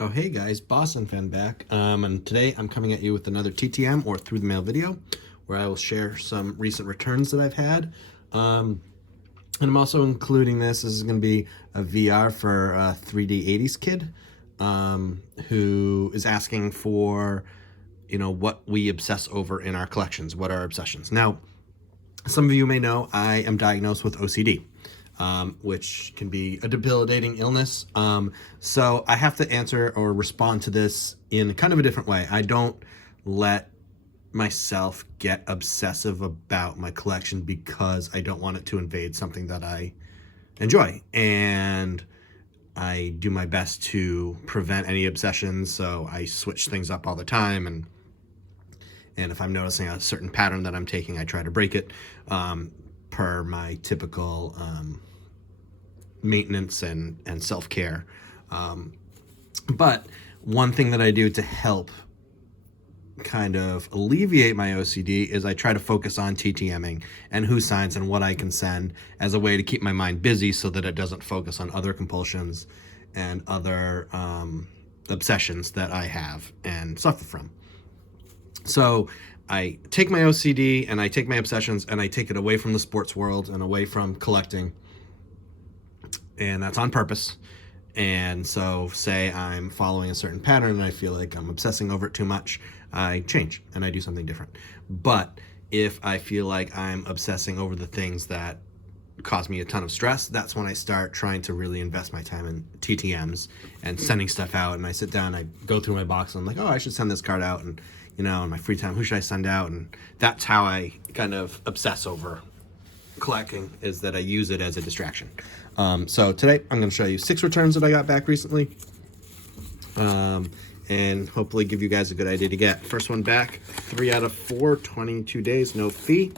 Oh, hey guys, Boston fan back. And today I'm coming at you with another TTM or through the mail video where I will share some recent returns that I've had. And I'm also including this is going to be a VR for a 3D 80s kid who is asking for, what we obsess over in our collections, what are our obsessions. Now, some of you may know I am diagnosed with OCD. Which can be a debilitating illness. So I have to answer or respond to this in kind of a different way. I don't let myself get obsessive about my collection because I don't want it to invade something that I enjoy. And I do my best to prevent any obsessions, so I switch things up all the time. And if I'm noticing a certain pattern that I'm taking, I try to break it. Per my typical maintenance and self-care. But one thing that I do to help kind of alleviate my OCD is I try to focus on TTMing and who signs and what I can send as a way to keep my mind busy so that it doesn't focus on other compulsions and other obsessions that I have and suffer from. So I take my OCD and I take my obsessions and I take it away from the sports world and away from collecting. And that's on purpose. And so say I'm following a certain pattern and I feel like I'm obsessing over it too much, I change and I do something different. But if I feel like I'm obsessing over the things that cause me a ton of stress, that's when I start trying to really invest my time in TTMs and sending stuff out. And I sit down, I go through my box and I'm like, oh, I should send this card out. And in my free time, who should I send out? And that's how I kind of obsess over collecting, is that I use it as a distraction. So today I'm going to show you 6 returns that I got back recently, and hopefully give you guys a good idea to get. First one back, 3 out of 4, 22 days, no fee.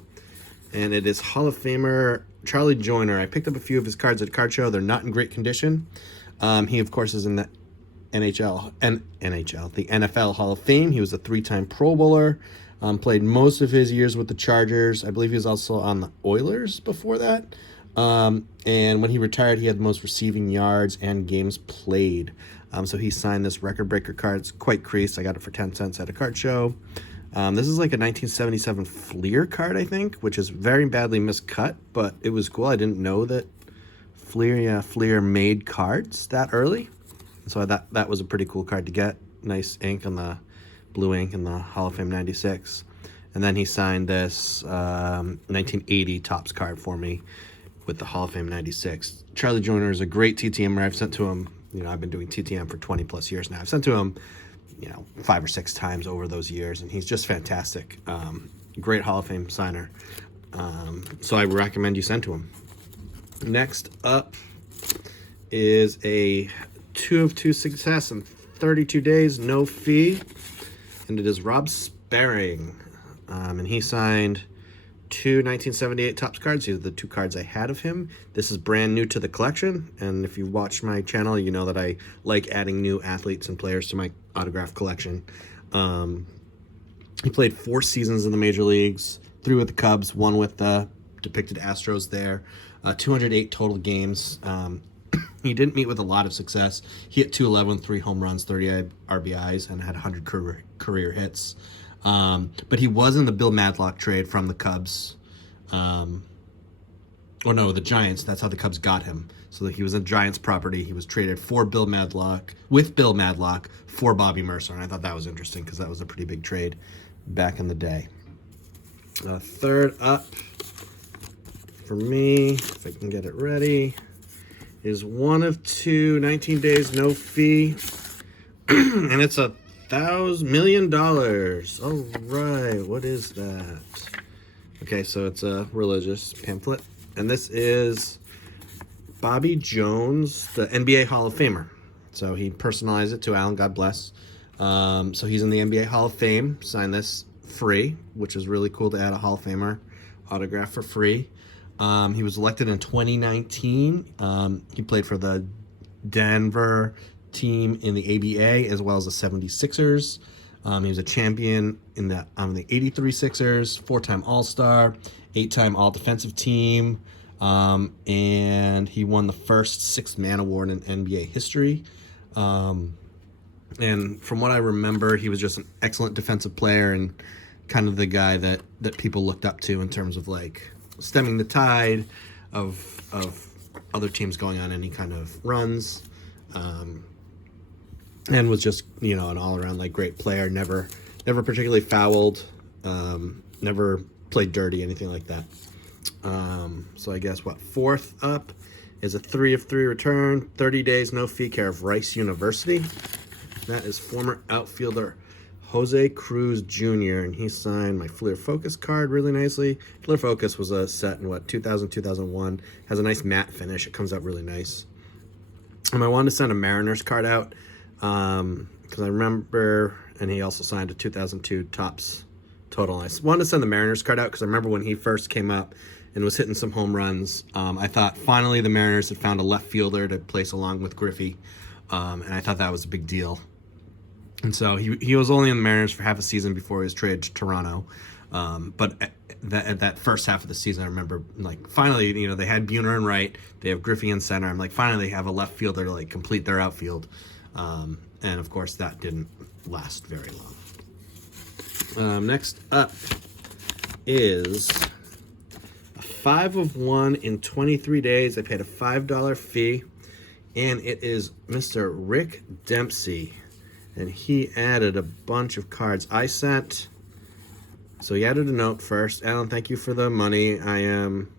And it is Hall of Famer Charlie Joyner. I picked up a few of his cards at a card show. They're not in great condition. He, of course, is in the the NFL Hall of Fame. He was a 3-time Pro Bowler. Played most of his years with the Chargers. I believe he was also on the Oilers before that. And when he retired, he had the most receiving yards and games played. So he signed this record breaker card. It's quite creased. I got it for 10 cents at a card show. This is like a 1977 Fleer card, I think, which is very badly miscut, but it was cool. I didn't know that Fleer made cards that early. So that was a pretty cool card to get. Nice ink on the blue ink in the Hall of Fame 96. And then he signed this 1980 Topps card for me with the Hall of Fame 96. Charlie Joyner is a great TTMer. I've sent to him, I've been doing TTM for 20 plus years now. I've sent to him, 5 or 6 times over those years, and he's just fantastic. Great Hall of Fame signer. So I recommend you send to him. Next up is a 2 of 2 success in 32 days, no fee. And it is Rob Sperring. And he signed 2 1978 Topps cards. These are the 2 cards I had of him. This is brand new to the collection. And if you watch my channel, you know that I like adding new athletes and players to my autograph collection. He played 4 seasons in the major leagues, 3 with the Cubs, 1 with the depicted Astros there. 208 total games. He didn't meet with a lot of success. He hit 211, 3 home runs, 30 RBIs, and had 100 career hits. But he was in the Bill Madlock trade from the Cubs. The Giants. That's how the Cubs got him. So he was a Giants property. He was traded for Bill Madlock, for Bobby Mercer. And I thought that was interesting because that was a pretty big trade back in the day. Third up for me, if I can get it ready, is 1 of 2, 19 days, no fee. And it's $1,000 million. All right, what is that? Okay, so it's a religious pamphlet. And this is Bobby Jones, the NBA Hall of Famer. So he personalized it to Alan, God bless. So he's in the NBA Hall of Fame. Signed this free, which is really cool to add a Hall of Famer autograph for free. He was elected in 2019. He played for the Denver team in the ABA as well as the 76ers. He was a champion in the 83 Sixers, 4-time All-Star, 8-time All-Defensive Team, and he won the first 6th Man Award in NBA history. And from what I remember, he was just an excellent defensive player and kind of the guy that people looked up to in terms of like stemming the tide of other teams going on any kind of runs, and was just, you know, an all around like great player. Never particularly fouled, never played dirty, anything like that. So I guess what, fourth up is a 3 of 3 return, 30 days no fee care of Rice University. That is former outfielder Jose Cruz Jr., and he signed my Fleer Focus card really nicely. Fleer Focus was a set in, 2000, 2001. Has a nice matte finish. It comes out really nice. I wanted to send a Mariners card out because I remember, and he also signed a 2002 Topps Total. I wanted to send the Mariners card out because I remember when he first came up and was hitting some home runs, I thought finally the Mariners had found a left fielder to place along with Griffey, and I thought that was a big deal. And so he was only in the Mariners for half a season before he was traded to Toronto. But at that first half of the season, I remember, like, finally, you know, they had Buhner and right. They have Griffey in center. I'm like, finally they have a left fielder to, like, complete their outfield. And, of course, that didn't last very long. Next up is a 5 of 1 in 23 days. I paid a $5 fee, and it is Mr. Rick Dempsey. And he added a bunch of cards. So he added a note first. Alan, thank you for the money. I am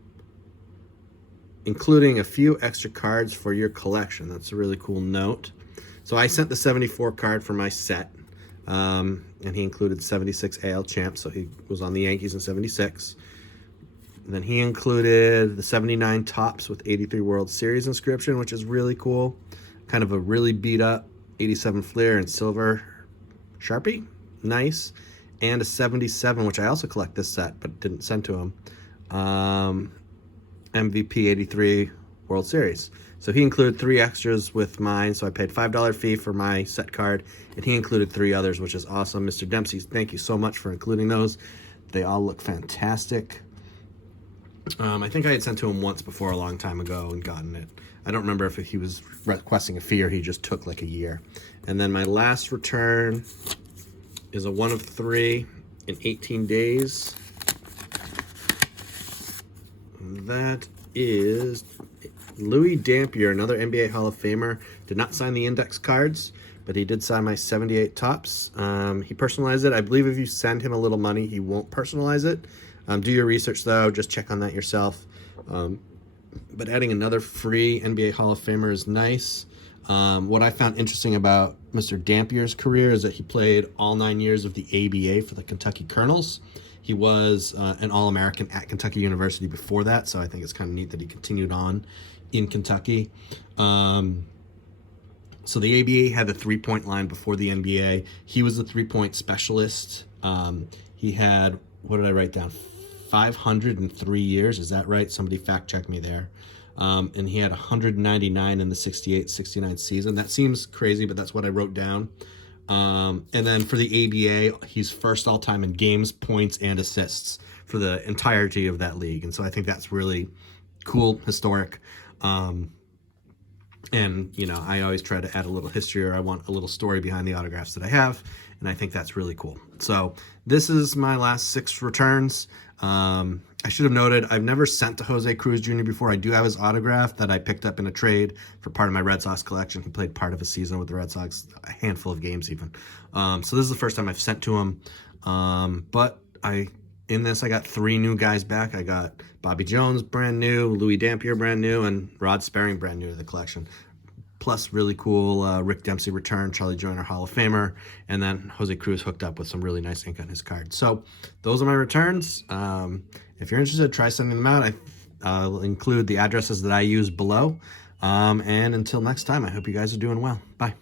including a few extra cards for your collection. That's a really cool note. So I sent the 74 card for my set. And he included 76 AL champs. So he was on the Yankees in 76. And then he included the 79 Topps with 83 World Series inscription, which is really cool. Kind of a really beat up 87 Fleer and silver Sharpie, nice, and a 77, which I also collect this set but didn't send to him. MVP 83 World Series. So he included 3 extras with mine, so I paid $5 fee for my set card, and he included 3 others, which is awesome. Mr. Dempsey, thank you so much for including those. They all look fantastic. I think I had sent to him once before a long time ago and gotten it. I don't remember if he was requesting a fee or he just took like a year. And then my last return is a 1 of 3 in 18 days. That is Louie Dampier, another NBA Hall of Famer. Did not sign the index cards, but he did sign my 78 Topps. He personalized it. I believe if you send him a little money, he won't personalize it. Do your research, though. Just check on that yourself. But adding another free NBA Hall of Famer is nice. What I found interesting about Mr. Dampier's career is that he played all 9 years of the ABA for the Kentucky Colonels. He was an All-American at Kentucky University before that, so I think it's kind of neat that he continued on in Kentucky. So the ABA had the three-point line before the NBA. He was the three-point specialist. He had, what did I write down? 503 years, is that right? Somebody fact check me there. And he had 199 in the 68-69 season. That seems crazy, but that's what I wrote down. And then for the ABA, he's first all time in games, points, and assists for the entirety of that league. And so I think that's really cool, historic. And, you know, I always try to add a little history, or I want a little story behind the autographs that I have. And I think that's really cool. So this is my last 6 returns. I should have noted, I've never sent to Jose Cruz Jr. before. I do have his autograph that I picked up in a trade for part of my Red Sox collection. He played part of a season with the Red Sox, a handful of games even. So this is the first time I've sent to him. But in this, I got 3 new guys back. I got Bobby Jones, brand new, Louie Dampier, brand new, and Rod Sperring, brand new to the collection. Plus, really cool Rick Dempsey return, Charlie Joyner Hall of Famer, and then Jose Cruz hooked up with some really nice ink on his card. So those are my returns. If you're interested, try sending them out. I'll include the addresses that I use below. And until next time, I hope you guys are doing well. Bye.